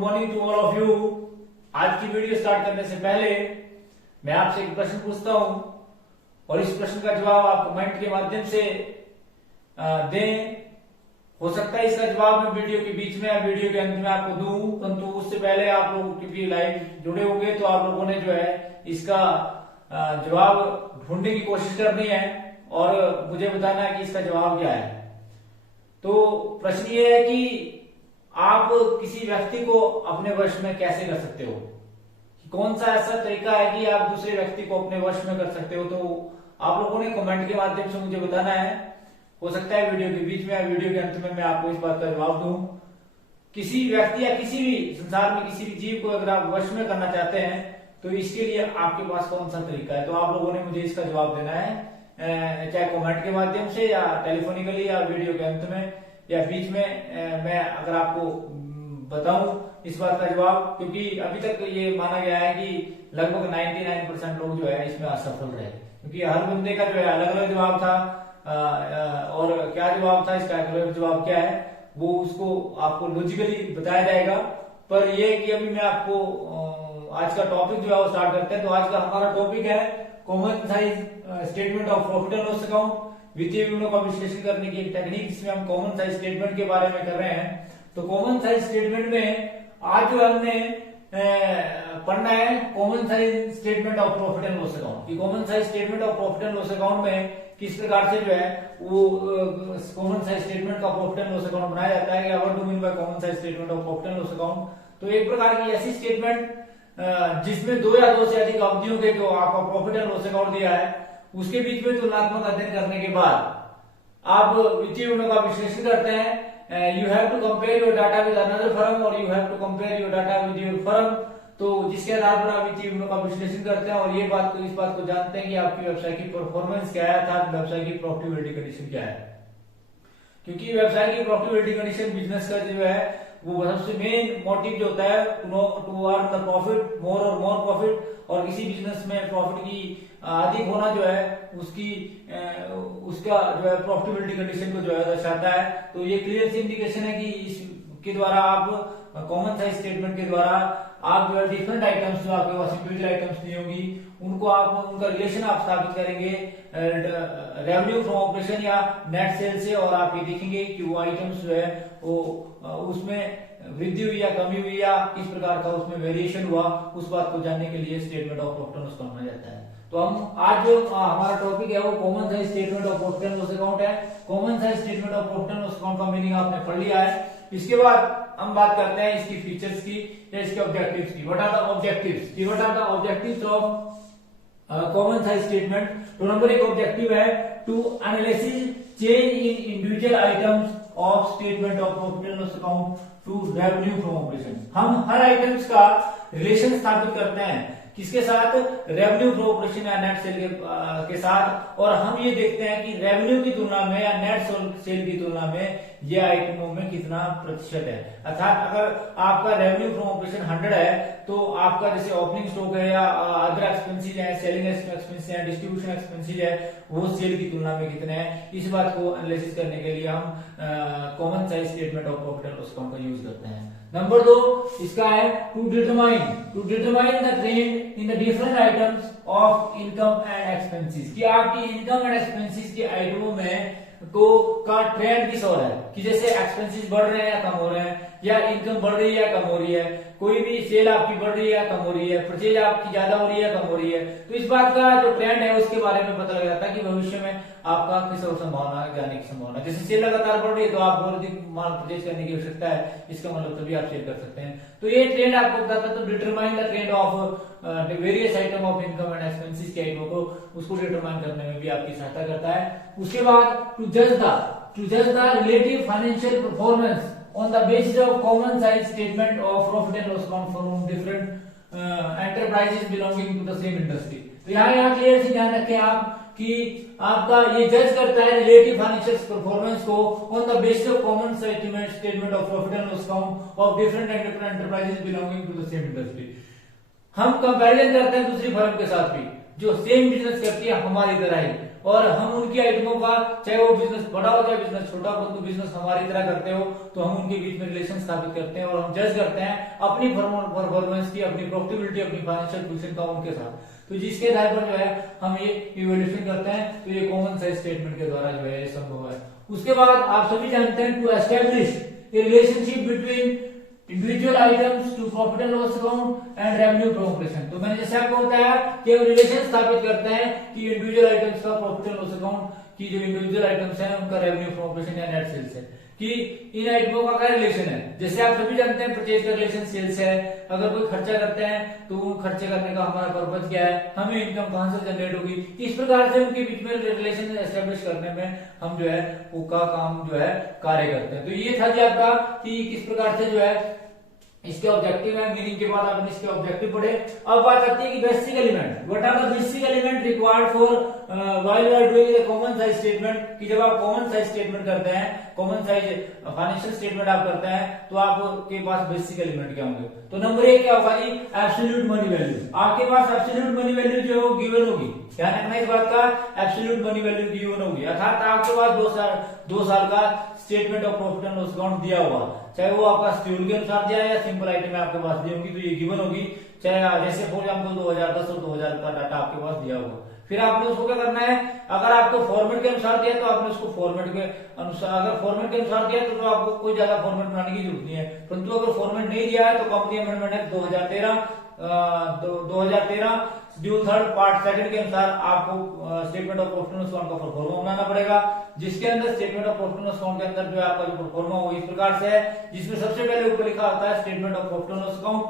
Morning to all of you. आज की video start करने से पहले मैं आपसे एक प्रश्न पूछता हूं और इस प्रश्न का जवाब आप कमेंट के माध्यम से दें। हो सकता है इसका जवाब मैं वीडियो के बीच में या वीडियो के अंत में आपको दूं, परंतु उससे पहले आप लोग क्योंकि लाइव जुड़े होंगे तो आप लोगों ने जो है इसका जवाब ढूंढने की कोशिश करनी है और मुझे बताना है कि इसका जवाब क्या है। तो प्रश्न ये है कि आप किसी व्यक्ति को अपने वश में कैसे कर सकते हो, कौन सा ऐसा तरीका है कि आप दूसरे व्यक्ति को अपने वश में कर सकते हो। तो आप लोगों ने कमेंट के माध्यम से मुझे बताना है। हो सकता है वीडियो के बीच में या वीडियो के अंत में मैं आपको इस बात का जवाब दूं। किसी व्यक्ति या किसी भी संसार में किसी भी जीव को अगर आप वश में करना चाहते हैं तो इसके लिए आपके पास कौन सा तरीका है, तो आप लोगों ने मुझे इसका जवाब देना है, चाहे कमेंट के माध्यम से या टेलीफोनिकली या वीडियो के अंत में या बीच में। मैं अगर आपको बताऊं इस बात का जवाब, क्योंकि अभी तक ये माना गया है कि लगभग 99% लोग जो है इसमें असफल रहे, क्योंकि हर बंदे का जो है अलग अलग जवाब था। और क्या जवाब था, इसका अलग जवाब क्या है वो उसको आपको लॉजिकली बताया जाएगा। पर ये कि अभी मैं आपको आज का टॉपिक जो है वो स्टार्ट करते हैं। तो आज का हमारा टॉपिक है common size statement of profit and loss account, वित्तीय विवरणों का विश्लेषण करने की एक टेक्निक, जिसमें हम कॉमन साइज स्टेटमेंट के बारे में कर रहे हैं। तो कॉमन साइज स्टेटमेंट में आज जो हमने पढ़ना है common size statement of profit and loss account की। Common size statement of profit and loss account में किस प्रकार से जो है वो कॉमन साइज स्टेटमेंट का प्रॉफिट एंड लॉस अकाउंट बनाया जाता है। What do mean by common size statement of profit and loss account. तो एक प्रकार की ऐसी स्टेटमेंट जिसमें दो या दो से अधिक अवधियों के जो आपका प्रॉफिट एंड लॉस अकाउंट दिया है उसके बीच में तुलनात्मक अध्ययन करने के बाद आप वित्तीय विवरणों का विश्लेषण करते हैं। You have to compare your data with another firm और you have to compare your data with your firm. तो जिसके आधार पर आप वित्तीय विवरणों का विश्लेषण करते हैं और ये बात को इस बात को जानते हैं कि आपकी व्यवसाय की परफॉर्मेंस क्या है, अर्थात व्यवसाय की प्रॉफिटेबिलिटी कंडीशन क्या है। क्योंकि व्यवसाय की प्रॉफिटेबिलिटी कंडीशन बिजनेस का जो है वो सबसे मेन मोटिव जो होता है टू अर्न द प्रॉफिट, मोर और मोर प्रॉफिट। और किसी बिजनेस में प्रॉफिट की अधिक होना जो है उसका जो है प्रॉफिटेबिलिटी कंडीशन को जो है दर्शाता है। तो ये क्लियर सी इंडिकेशन है कि इसके द्वारा आप कॉमन साइज स्टेटमेंट के द्वारा आप जो है डिफरेंट आइटम्स जो आपके पास इंडिविजुअल आइटम्स दी होंगी उनको आप उनका रिलेशन आप स्थापित करेंगे रेवेन्यू फ्रॉम ऑपरेशन या नेट सेल से, और आप ये देखेंगे कि वो आइटम्स जो है वो उसमें वृद्धि हुई या कमी हुई या किस प्रकार का उसमें वेरिएशन हुआ, उस बात को जानने के लिए statement of profit and loss बनाया जाता है। तो हम आज जो हमारा टॉपिक है वो common size statement of profit and loss account है। Common size statement of profit and loss account का मीनिंग आपने पढ़ लिया है। इसके बाद हम बात करते हैं इसकी फीचर्स की या इसके ऑब्जेक्टिव्स की। व्हाट आर द ऑब्जेक्टिव्स की, what are the objectives of common size statement. तो नंबर एक ऑब्जेक्टिव है to analysis change in individual items of statement of profit and loss account to revenue from operation. हम हर items का relation स्थापित करते हैं किसके साथ, रेवेन्यू फ्रॉम ऑपरेशन या नेट सेल के साथ। और हम ये देखते हैं कि रेवेन्यू की तुलना में या नेट सेल की तुलना में ये आइटमों में कितना प्रतिशत है। अर्थात अगर आपका रेवेन्यू फ्रॉम ऑपरेशन 100 है तो आपका जैसे ओपनिंग स्टॉक है या अदर एक्सपेंसेस है, सेलिंग एक्सपेंसेस है, डिस्ट्रीब्यूशन एक्सपेंसेस है, वो सेल की तुलना में कितने हैं। इस बात को एनालिसिस करने के लिए हम common size statement of profit and loss account का यूज करते हैं। नंबर 2 इसका है to determine the trend in the different items of income and expenses, कि आपकी इनकम एंड एक्सपेंसेस के आइटमों में का ट्रेंड किस ओर है, कि जैसे एक्सपेंसेस बढ़ रहे हैं या कम हो रहे हैं, या इनकम बढ़ रही है या कम हो रही है, कोई भी सेल आपकी बढ़ रही है या कम हो रही है, परचेज आपकी ज्यादा हो रही है या कम हो रही है। तो इस बात का जो ट्रेंड है उसके बारे में पता लग जाता है कि भविष्य में आपका किस ओर संभावना जाने की संभावना। जैसे सेल लगातार बढ़ रही है तो आप और अधिक माल परचेज करने की आवश्यकता है, इसका मतलब तभी आप सेल कर सकते हैं। तो ये ट्रेंड आपको बताता है। तो determine the trend of various item of income and expenses के आइटमों को उसको डिटरमाइन करने में भी आपकी सहायता करता है। उसके बाद टू जज the relative financial performance on the basis of common size statement of profit and loss account from different enterprises belonging to the same industry। तो यहाँ क्लियर से ध्यान रखें आप कि आपका ये जज करता है रिलेटिव फाइनेंशियल परफॉर्मेंस को on the basis of common statement of profit and loss account of different enterprises belonging to the same industry. हम कंपैरिजन करते हैं दूसरी फर्म के साथ भी जो सेम बिजनेस करती है हमारी तरह ही, और हम उनकी आइटमों का, चाहे वो बिजनेस बड़ा हो चाहे बिजनेस छोटा हो, तो बिजनेस हमारी तरह करते हो, तो हम उनके बीच में रिलेशन स्थापित करते हैं और हम जज करते हैं अपनी परफॉर्मेंस की, अपनी प्रॉफिटेबिलिटी, अपनी फाइनेंशियल पोजीशन का उनके साथ। तो जिसके आधार पर जो है हम ये इवैल्यूएशन करते हैं, तो ये कॉमन साइज स्टेटमेंट के द्वारा जो है ये संभव है। उसके बाद आप सभी जानते हैं, to establish a relationship between individual items to profit and loss account and revenue from operation. तो मैंने जैसे आपको बताया कि हम रिलेशन स्थापित करते हैं कि इंडिविजुअल आइटम्स का प्रॉफिट एंड लॉस अकाउंट की, जो इंडिविजुअल आइटम्स हैं उनका रेवेन्यू फ्रॉम ऑपरेशन या नेट सेल्स है, कि इन आइटमों का क्या रिलेशन है। जैसे आप सभी जानते हैं परचेज का रिलेशन सेल्स है। अगर कोई खर्चा करते हैं तो वो खर्चे करने का हमारा पर्पज क्या है, हमें इनकम कहां से जनरेट होगी। इस प्रकार से उनके बीच में रिलेशन एस्टेब्लिश करने में हम जो है वो का काम जो है कार्य करते हैं। तो ये था जी आपका कि किस प्रकार से जो है इसके ऑब्जेक्टिव है। मीनिंग के बाद आपने इसके ऑब्जेक्टिव पढ़े। अब बात आती है कि basic element, what are the basic element required for while you are doing the common size statement. कि जब आप कॉमन साइज स्टेटमेंट करते हैं, कॉमन साइज फाइनेंशियल स्टेटमेंट आप करते हैं, तो आपके पास बेसिक एलिमेंट क्या होंगे। तो नंबर 1 क्या होगा जी, एब्सोल्यूट मनी वैल्यू। आपके पास एब्सोल्यूट मनी वैल्यू जो है वो गिवन होगी। ध्यान रखना इस बात का, एब्सोल्यूट मनी वैल्यू गिवन होगी, अर्थात आपके पास 2 साल का statement of profit and loss account दिया हुआ, चाहे वो आपका शेड्यूल के अनुसार दिया है या सिंपल आइटम आपके पास दी होगी, तो ये गिवन होगी। चाहे जैसे फॉर एग्जांपल 2010 और 2000 का डाटा आपके पास दिया होगा। फिर आपने उसको क्या करना है, अगर आपको फॉर्मेट के अनुसार दिया तो आपने उसको फॉर्मेट के अनुसार, अगर फॉर्मेट के अनुसार दिया तो आपको कोई ज्यादा फॉर्मेट बनाने की जरूरत नहीं है। परंतु अगर फॉर्मेट नहीं दिया है तो company amendment act 2013 schedule 3 part 2 के अनुसार आपको statement of profit and loss account का प्रोफार्मा बनाना पड़ेगा, जिसके अंदर statement of profit and loss account के अंदर जो है आपका जो प्रोफार्मा वो इस प्रकार से है, जिसमें सबसे पहले ऊपर लिखा होता है statement of profit and loss account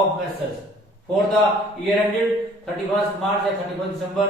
of messrs for the year ended 31 मार्च या 31 दिसंबर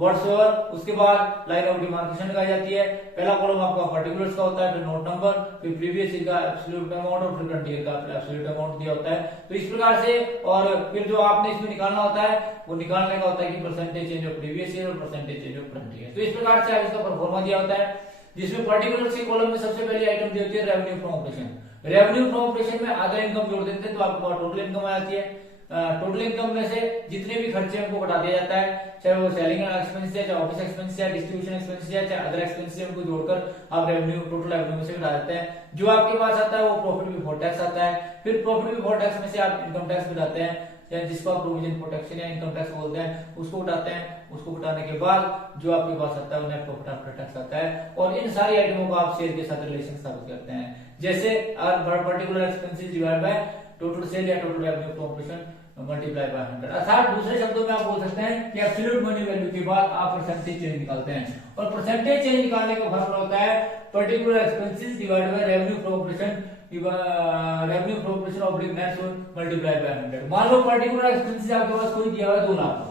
व्हाटसोएवर। उसके बाद लाइन ऑफ डिमार्केशन लगाई जाती है। पहला कॉलम आपका पर्टिकुलर्स का होता है, फिर नोट नंबर, फिर प्रीवियस ईयर का एब्सोल्यूट अमाउंट और फिर करंट ईयर का एब्सोल्यूट अमाउंट दिया होता है। तो इस प्रकार से, और फिर जो आपने इसमें निकालना होता है वो निकालने का होता है कि percentage change of previous year और percentage change of current year. तो इस प्रकार से इसका परफॉर्मा दिया होता है, जिसमें पर्टिकुलर्स के कॉलम में सबसे पहली आइटम दी होती है revenue from operation. Revenue from operation में अदर इनकम जोड़ देते हैं तो आपको टोटल इनकम आ जाती है। टोटल इनकम में से जितने भी खर्चे हैं उनको घटा दिया जाता है, चाहे वो सेलिंग एक्सपेंस है, चाहे ऑफिस एक्सपेंस है, डिस्ट्रीब्यूशन एक्सपेंस है, चाहे अदर एक्सपेंस है, उनको जोड़कर आप रेवेन्यू, टोटल रेवेन्यू में से घटा देते हैं। जो आपके पास आता है वो प्रॉफिट बिफोर टैक्स आता है। फिर प्रॉफिट बिफोर टैक्स में से आप इनकम टैक्स घटाते हैं, या जिसको आप प्रोविजन प्रोटेक्शन या इनकम टैक्स बोलते हैं, उसको उठाते हैं। उसको उठाने के बाद जो आपके पास आता है वो नेट प्रॉफिट आफ्टर टैक्स आता है, और इन सारी आइटमों को आप सेल के साथ रिलेशन स्थापित करते हैं। जैसे particular expenses divide by total sale या total revenue from operation multiply by 100। अर्थात दूसरे शब्दों में आप बोल सकते हैं कि एब्सोल्यूट मनी वैल्यू के बाद आप परसेंटेज चेंज निकालते हैं, और परसेंटेज चेंज निकालने का फॉर्मूला होता है particular expenses divide by revenue from operation, revenue from operation oblique net multiply by 100। मान लो पर्टिकुलर एक्सपेंसेस आपके पास कोई दिया हुआ है 2 लाख का,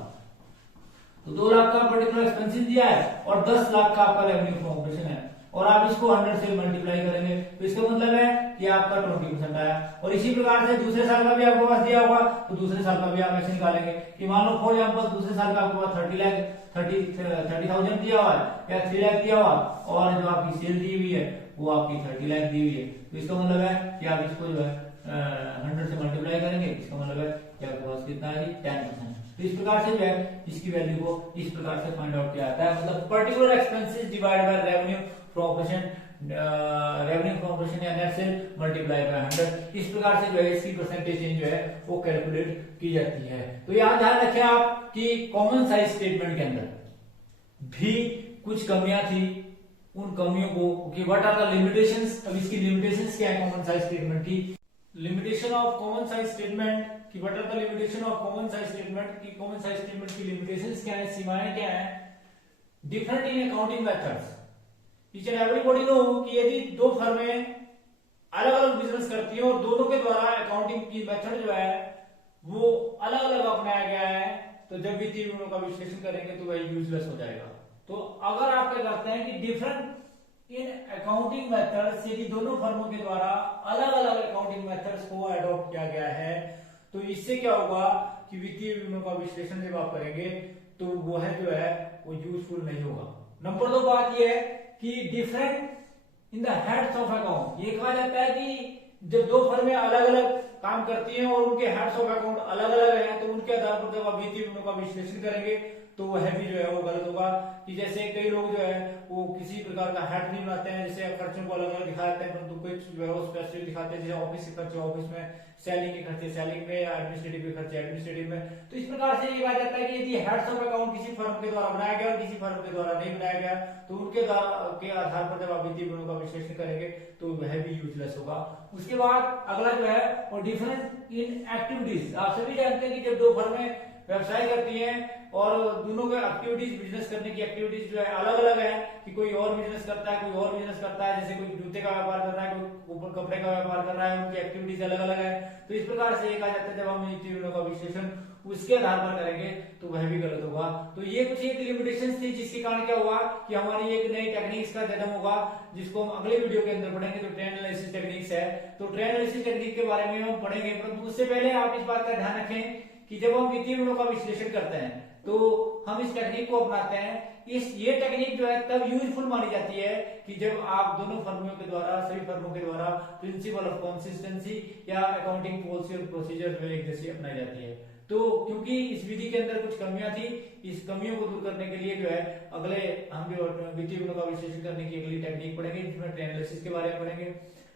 तो 2 लाख का पर्टिकुलर एक्सपेंसेस दिया है और 10 लाख का आपका रेवेन्यू फ्रॉम ऑपरेशन है, और आप इसको 100 से मल्टीप्लाई करेंगे, तो इसका मतलब है कि आपका 20% आया। और इसी प्रकार से दूसरे साल का भी आपके पास दिया होगा, तो दूसरे साल का भी आप ऐसे निकालेंगे कि मान लो फॉर एग्जांपल दूसरे साल का आपके पास 30,000 दिया हुआ है या 3 लाख दिया हुआ, और जो आपकी सेल दी हुई है वो आपकी 30 लाख दी हुई है, तो इसका मतलब है कि आप इसको जो है 100 से मल्टीप्लाई करेंगे, इसका मतलब है कि आपके पास कितना है 10%। तो इस प्रकार से जो है इसकी वैल्यू को इस प्रकार से फाइंड आउट किया जाता है, मतलब particular expenses divide by revenue from operation, revenue from operation या नेट सेल मल्टीप्लाई बाय 100। इस प्रकार से जो है इसकी परसेंटेज चेंज जो है वो कैलकुलेट की जाती है। तो यहां ध्यान रखें आप कि कॉमन साइज स्टेटमेंट के अंदर भी कुछ कमियां थी, उन कमियों को कि व्हाट आर द लिमिटेशंस। अब इसकी लिमिटेशंस क्या है कॉमन साइज स्टेटमेंट की, limitation of common size statement की what are the limitation of common size statement की, कॉमन साइज स्टेटमेंट की लिमिटेशंस क्या है, सीमाएं क्या है। Different in accounting methods, each and everybody know कि यदि 2 फर्में अलग अलग बिजनेस करती हैं और दोनों के द्वारा अकाउंटिंग की मेथड जो है वो अलग अलग अपनाया गया है, तो जब भी तीनों का विश्लेषण करेंगे तो वह यूजलेस हो जाएगा। तो अगर आप क्या करते हैं कि डिफरेंट इन अकाउंटिंग मेथड्स, यदि दोनों फर्मों के द्वारा अलग अलग अकाउंटिंग मेथड्स को अडॉप्ट किया गया है, तो इससे क्या होगा कि वित्तीय विवरणों का विश्लेषण जब आप करेंगे तो वह जो है वो यूजफुल नहीं होगा। नंबर 2 बात यह है कि different in the heads of account, ये कहा जाता है कि जब 2 फर्में अलग अलग काम करती हैं और उनके हेड्स ऑफ अकाउंट अलग अलग हैं, तो उनके आधार पर जब आप वित्तीय विवरणों का विश्लेषण करेंगे तो वह भी जो है वो गलत होगा। कि जैसे कई लोग जो है वो किसी प्रकार का हेड नहीं बनाते हैं, जैसे खर्चों को अलग अलग दिखाते हैं, परंतु कुछ जो है वो स्पेसिफिक दिखाते हैं, जैसे ऑफिस के खर्चे ऑफिस में, सेलिंग के खर्चे सेलिंग में, या एडमिनिस्ट्रेटिव के खर्चे एडमिनिस्ट्रेटिव में। तो इस प्रकार से ये कहा जाता है कि यदि हेड्स ऑफ अकाउंट किसी फर्म के द्वारा बनाया गया और किसी फर्म के द्वारा नहीं बनाया गया, तो उनके द्वारा के आधार पर जब आप वित्तीय गुणों का विश्लेषण करेंगे तो वह भी यूजलेस होगा। उसके बाद अगला जो है वो डिफरेंस इन एक्टिविटीज। आप सभी जानते हैं कि जब दो फर्में व्यवसाय करती हैं और दोनों के एक्टिविटीज, बिजनेस करने की एक्टिविटीज जो है अलग अलग है, कि कोई और बिजनेस करता है, कोई और बिजनेस करता है, जैसे कोई जूते का व्यापार कर रहा है, कोई ऊपर कपड़े का व्यापार कर रहा है, उनकी एक्टिविटीज अलग अलग है। तो इस प्रकार से ये कहा जाता है जब हम वित्तीय गुणों का विश्लेषण उसके आधार पर करेंगे तो वह भी गलत होगा। तो ये कुछ एक लिमिटेशंस थी, जिसके कारण क्या हुआ कि हमारी एक नई टेक्निक्स का जन्म होगा, जिसको हम अगले वीडियो के अंदर पढ़ेंगे, जो ट्रेंड एनालिसिस टेक्निक्स है। तो ट्रेंड एनालिसिस टेक्निक के बारे में हम पढ़ेंगे, परंतु उससे पहले आप इस बात का ध्यान रखें कि जब हम वित्तीय गुणों का विश्लेषण करते हैं तो हम इस टेक्निक को अपनाते हैं। ये टेक्निक जो है तब यूजफुल मानी जाती है कि जब आप दोनों फर्मों के द्वारा, सभी फर्मों के द्वारा प्रिंसिपल ऑफ कंसिस्टेंसी या अकाउंटिंग पॉलिसी और प्रोसीजर जो एक जैसी अपनाई जाती है। तो क्योंकि इस विधि के अंदर कुछ कमियां थी, इस कमियों को दूर करने के लिए जो है अगले हम जो वित्तीय गुणों का विश्लेषण करने की अगली टेक्निक पढ़ेंगे, जिसमें ट्रेंड एनालिसिस के बारे में पढ़ेंगे।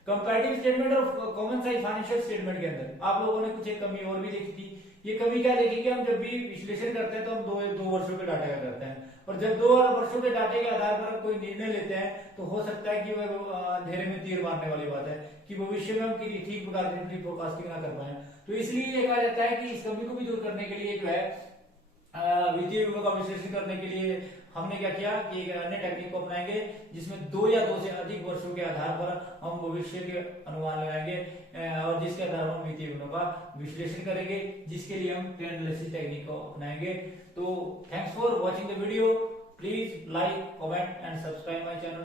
कंपैरेटिव स्टेटमेंट और कॉमन साइज फाइनेंशियल स्टेटमेंट के अंदर आप लोगों ने कुछ एक कमी और भी देखी थी। ये कमी क्या देखी कि हम जब भी विश्लेषण करते हैं तो हम दो वर्षों के डाटा का करते हैं, और जब 2 वर्षों के डाटे के आधार पर कोई निर्णय लेते हैं तो हो सकता है कि वह अंधेरे में तीर मारने वाली बात है, कि भविष्य में हम ठीक प्रकार की फोरकास्टिंग ना कर पाए। तो इसलिए ये कहा जाता है कि इस कमी को भी दूर करने के लिए जो है वित्तीय गुणों का विश्लेषण करने के लिए हमने क्या किया कि एक अन्य टेक्निक को अपनाएंगे, जिसमें 2 या 2 से अधिक वर्षों के आधार पर हम भविष्य के अनुमान लगाएंगे और जिसके आधार पर हम वित्तीय गुणों का विश्लेषण करेंगे, जिसके लिए हम ट्रेंड एनालिसिस टेक्निक को अपनाएंगे। तो thanks for watching the video. Please like, comment and subscribe my channel.